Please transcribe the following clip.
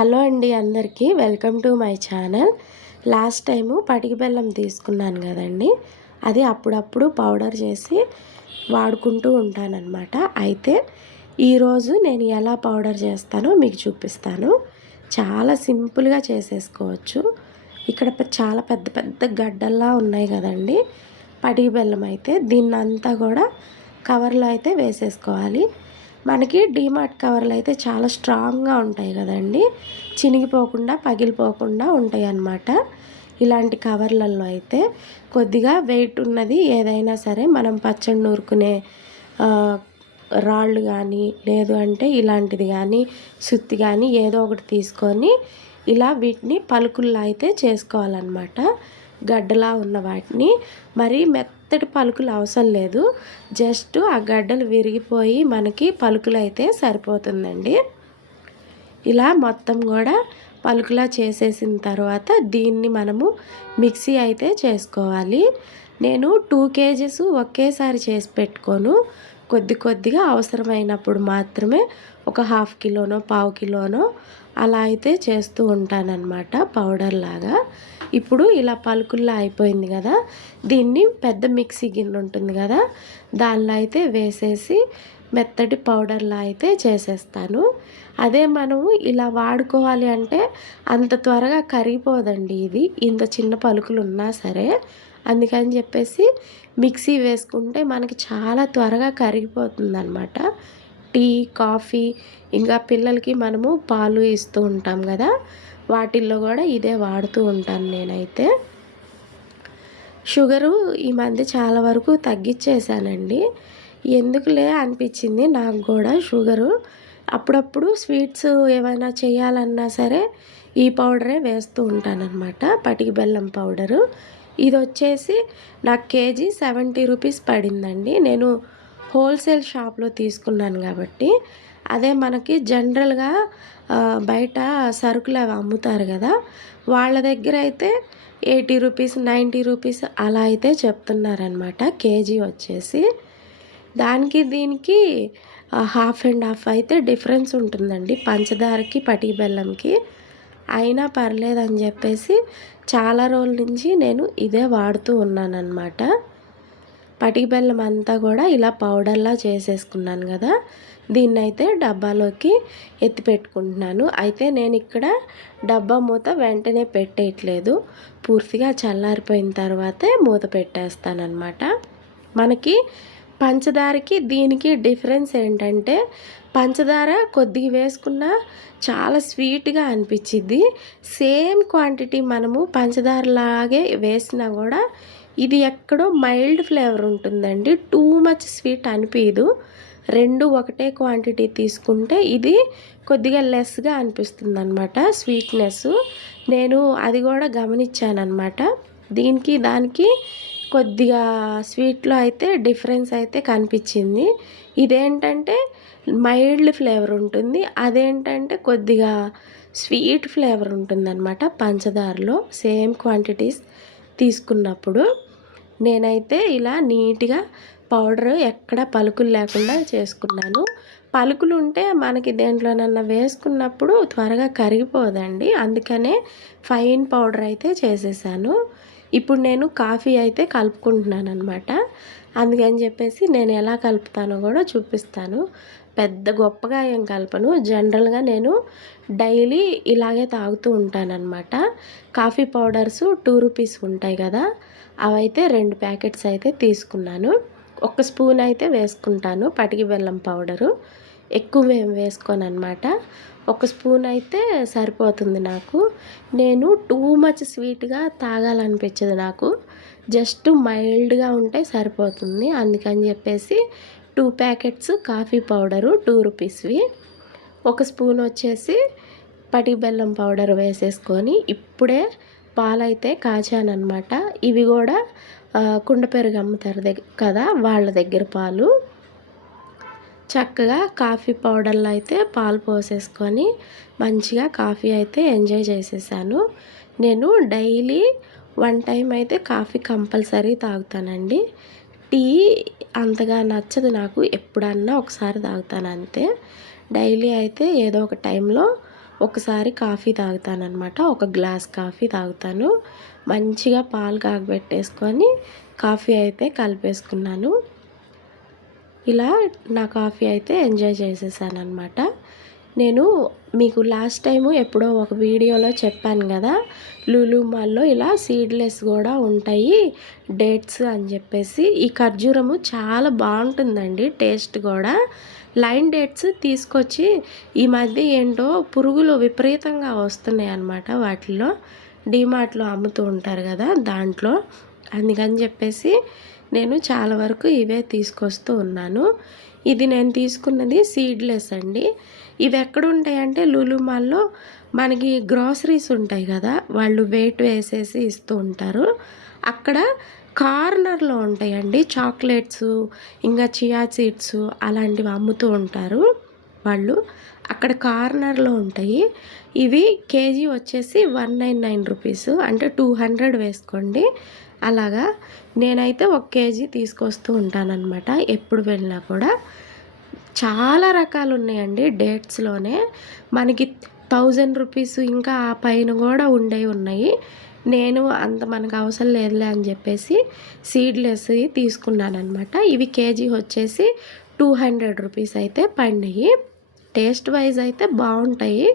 Hello అండి అందరికీ welcome to my channel. Last time పటిక బెల్లం తీసుకున్నాను కదండి, అది అప్పుడప్పుడు పౌడర్ చేసి వాడుకుంటూ ఉంటానన్నమాట. అయితే ఈరోజు నేను ఎలా పౌడర్ చేస్తానో మీకు చూపిస్తాను. చాలా సింపుల్గా చేసేసుకోవచ్చు. ఇక్కడ చాలా పెద్ద పెద్ద గడ్డల్లా ఉన్నాయి కదండి పటిక బెల్లం. అయితే దీన్నంతా కూడా కవర్లో అయితే వేసేసుకోవాలి. మనకి డీమార్ట్ కవర్లు అయితే చాలా స్ట్రాంగ్గా ఉంటాయి కదండి, చినిగిపోకుండా పగిలిపోకుండా ఉంటాయి అన్నమాట. ఇలాంటి కవర్లలో అయితే కొద్దిగా వెయిట్ ఉన్నది ఏదైనా సరే మనం పచ్చడి నూరుకునే రాళ్ళు కానీ లేదు అంటే ఇలాంటిది కానీ సుత్తి కానీ ఏదో ఒకటి తీసుకొని ఇలా వీటిని పలుకుల్లో అయితే చేసుకోవాలన్నమాట. గడ్డలా ఉన్న వాటిని మరీ మెత్తటి పలుకులు అవసరం లేదు, జస్ట్ ఆ గడ్డలు విరిగిపోయి మనకి పలుకులు అయితే సరిపోతుందండి. ఇలా మొత్తం కూడా పలుకులా చేసేసిన తర్వాత దీన్ని మనము మిక్సీ అయితే చేసుకోవాలి. నేను 2 కేజెస్ ఒకేసారి చేసి పెట్టుకోను, కొద్ది కొద్దిగా అవసరమైనప్పుడు మాత్రమే ఒక 1/2 కిలోనో 1/4 కిలోనో అలా అయితే చేస్తూ ఉంటానన్నమాట పౌడర్ లాగా. ఇప్పుడు ఇలా పలుకుల్లా అయిపోయింది కదా, దీన్ని పెద్ద మిక్సీ గిన్నె ఉంటుంది కదా దానిలో అయితే వేసేసి మెత్తటి పౌడర్లా అయితే చేసేస్తాను. అదే మనము ఇలా వాడుకోవాలి అంటే అంత త్వరగా కరిగిపోదండి ఇది, ఇంత చిన్న పలుకులు ఉన్నా సరే. అందుకని చెప్పేసి మిక్సీ వేసుకుంటే మనకి చాలా త్వరగా కరిగిపోతుంది అన్నమాట. టీ, కాఫీ, ఇంకా పిల్లలకి మనము పాలు ఇస్తూ ఉంటాం కదా, వాటిల్లో కూడా ఇదే వాడుతూ ఉంటాను నేనైతే. షుగరు ఈ మధ్య చాలా వరకు తగ్గించేసానండి, ఎందుకులే అనిపించింది నాకు కూడా షుగరు. అప్పుడప్పుడు స్వీట్స్ ఏమైనా చేయాలన్నా సరే ఈ పౌడరే వేస్తూ ఉంటానన్నమాట, పటిక బెల్లం పౌడరు. ఇది వచ్చేసి నాకు కేజీ 70 రూపీస్ పడిందండి. నేను హోల్సేల్ షాప్లో తీసుకున్నాను కాబట్టి. అదే మనకి జనరల్గా బయట సరుకులు అవి అమ్ముతారు కదా, వాళ్ళ దగ్గర అయితే 80 రూపీస్ 90 రూపీస్ అలా అయితే చెప్తున్నారనమాట కేజీ వచ్చేసి. దానికి దీనికి 50/50 అయితే డిఫరెన్స్ ఉంటుందండి పంచదారకి పటిక బెల్లంకి. అయినా పర్లేదని చెప్పేసి చాలా రోజుల నుంచి నేను ఇదే వాడుతూ ఉన్నానన్నమాట. పటిక బెల్లం అంతా కూడా ఇలా పౌడర్లా చేసేసుకున్నాను కదా, దీన్నైతే డబ్బాలోకి ఎత్తి పెట్టుకుంటున్నాను. అయితే నేను ఇక్కడ డబ్బా మూత వెంటనే పెట్టేయట్లేదు, పూర్తిగా చల్లారిపోయిన తర్వాతే మూత పెట్టేస్తానన్నమాట. మనకి పంచదారకి దీనికి డిఫరెన్స్ ఏంటంటే పంచదార కొద్దిగా వేసుకున్నా చాలా స్వీట్గా అనిపించిద్ది. సేమ్ క్వాంటిటీ మనము పంచదారలాగే వేసినా కూడా ఇది ఎక్కడో మైల్డ్ ఫ్లేవర్ ఉంటుందండి, టూ మచ్ స్వీట్ అనిపించదు. రెండు ఒకటే క్వాంటిటీ తీసుకుంటే ఇది కొద్దిగా లెస్గా అనిపిస్తుంది అనమాట స్వీట్నెస్. నేను అది కూడా గమనించానమాట. దీనికి దానికి కొద్దిగా స్వీట్లో అయితే డిఫరెన్స్ అయితే కనిపించింది. ఇదేంటంటే మైల్డ్ ఫ్లేవర్ ఉంటుంది, అదేంటంటే కొద్దిగా స్వీట్ ఫ్లేవర్ ఉంటుందన్నమాట పంచదారలో సేమ్ క్వాంటిటీస్ తీసుకున్నప్పుడు. నేనైతే ఇలా నీట్గా పౌడర్ ఎక్కడ పలుకులు లేకుండా చేసుకున్నాను. పలుకులు ఉంటే మనకి దేంట్లోనన్నా వేసుకున్నప్పుడు త్వరగా కరిగిపోదండి, అందుకనే ఫైన్ పౌడర్ అయితే చేసేసాను. ఇప్పుడు నేను కాఫీ అయితే కలుపుకుంటున్నాను అనమాట. అందుకని చెప్పేసి నేను ఎలా కలుపుతానో కూడా చూపిస్తాను. పెద్ద గొప్పగా ఏం కలపను, జనరల్గా నేను డైలీ ఇలాగే తాగుతూ ఉంటానన్నమాట. కాఫీ పౌడర్స్ 2 రూపీస్ ఉంటాయి కదా, అవైతే 2 ప్యాకెట్స్ అయితే తీసుకున్నాను. 1 స్పూన్ అయితే వేసుకుంటాను పటిక బెల్లం పౌడరు, ఎక్కువ ఏం వేసుకోను అనమాట. 1 స్పూన్ అయితే సరిపోతుంది నాకు. నేను టూ మచ్ స్వీట్గా తాగాలనిపించదు నాకు, జస్ట్ మైల్డ్గా ఉంటే సరిపోతుంది. అందుకని చెప్పేసి 2 ప్యాకెట్స్ కాఫీ పౌడరు 2 రూపీస్వి, 1 స్పూన్ వచ్చేసి పటిక బెల్లం పౌడర్ వేసేసుకొని ఇప్పుడే పాలైతే కాచానమాట. ఇవి కూడా కుండ పెరుగు అమ్ముతారు కదా వాళ్ళ దగ్గర పాలు. చక్కగా కాఫీ పౌడర్లో అయితే పాలు పోసేసుకొని మంచిగా కాఫీ అయితే ఎంజాయ్ చేసేసాను. నేను డైలీ 1 టైం అయితే కాఫీ కంపల్సరీ తాగుతానండి. టీ అంతగా నచ్చదు నాకు, ఎప్పుడన్నా ఒకసారి తాగుతాను అంతే. డైలీ అయితే ఏదో ఒక టైంలో ఒకసారి కాఫీ తాగుతాననమాట. ఒక గ్లాస్ కాఫీ తాగుతాను. మంచిగా పాలు కాగబెట్టేసుకొని కాఫీ అయితే కలిపేసుకున్నాను. ఇలా నా కాఫీ అయితే ఎంజాయ్ చేసేసాననమాట. నేను మీకు లాస్ట్ టైము ఎప్పుడో ఒక వీడియోలో చెప్పాను కదా, లులు మాల్‌లో ఇలా సీడ్‌లెస్ కూడా ఉంటాయి డేట్స్ అని చెప్పేసి. ఈ ఖర్జూరము చాలా బాగుంటుందండి టేస్ట్ కూడా. లైన్ డేట్స్ తీసుకొచ్చి ఈ మధ్య ఏంటో పురుగులు విపరీతంగా వస్తున్నాయి అన్నమాట వాటిల్లో. డీమార్ట్‌లో అమ్ముతూ ఉంటారు కదా దాంట్లో. అందుకని చెప్పేసి నేను చాలా వరకు ఇవే తీసుకొస్తూ ఉన్నాను. ఇది నేను తీసుకున్నది సీడ్‌లెస్ అండి. ఇవి ఎక్కడుంటాయంటే లులు మాల్‌లో మనకి గ్రోసరీస్ ఉంటాయి కదా, వాళ్ళు వెయిట్ వేసేసి ఇస్తూ ఉంటారు. అక్కడ కార్నర్‌లో ఉంటాయండి చాక్లెట్సు, ఇంకా చియా సీడ్స్ అలాంటివి అమ్ముతూ ఉంటారు వాళ్ళు. అక్కడ కార్నర్‌లో ఉంటాయి. ఇవి కేజీ వచ్చేసి 199 రూపీస్, అంటే 200 వేసుకోండి. అలాగా నేనైతే 1 కేజీ తీసుకొస్తూ ఉంటానన్నమాట ఎప్పుడు వెళ్ళినా కూడా. చాలా రకాలు ఉన్నాయండి డేట్స్‌లోనే. మనకి 1000 రూపీస్ ఇంకా ఆ పైన కూడా ఉండేవి ఉన్నాయి. నేను అంత మనకు అవసరం లేదులే అని చెప్పేసి సీడ్‌లెస్‌వి తీసుకున్నానన్నమాట. ఇవి కేజీ వచ్చేసి 200 రూపీస్ అయితే పడినాయి. టేస్ట్ వైజ్ అయితే బాగుంటాయి.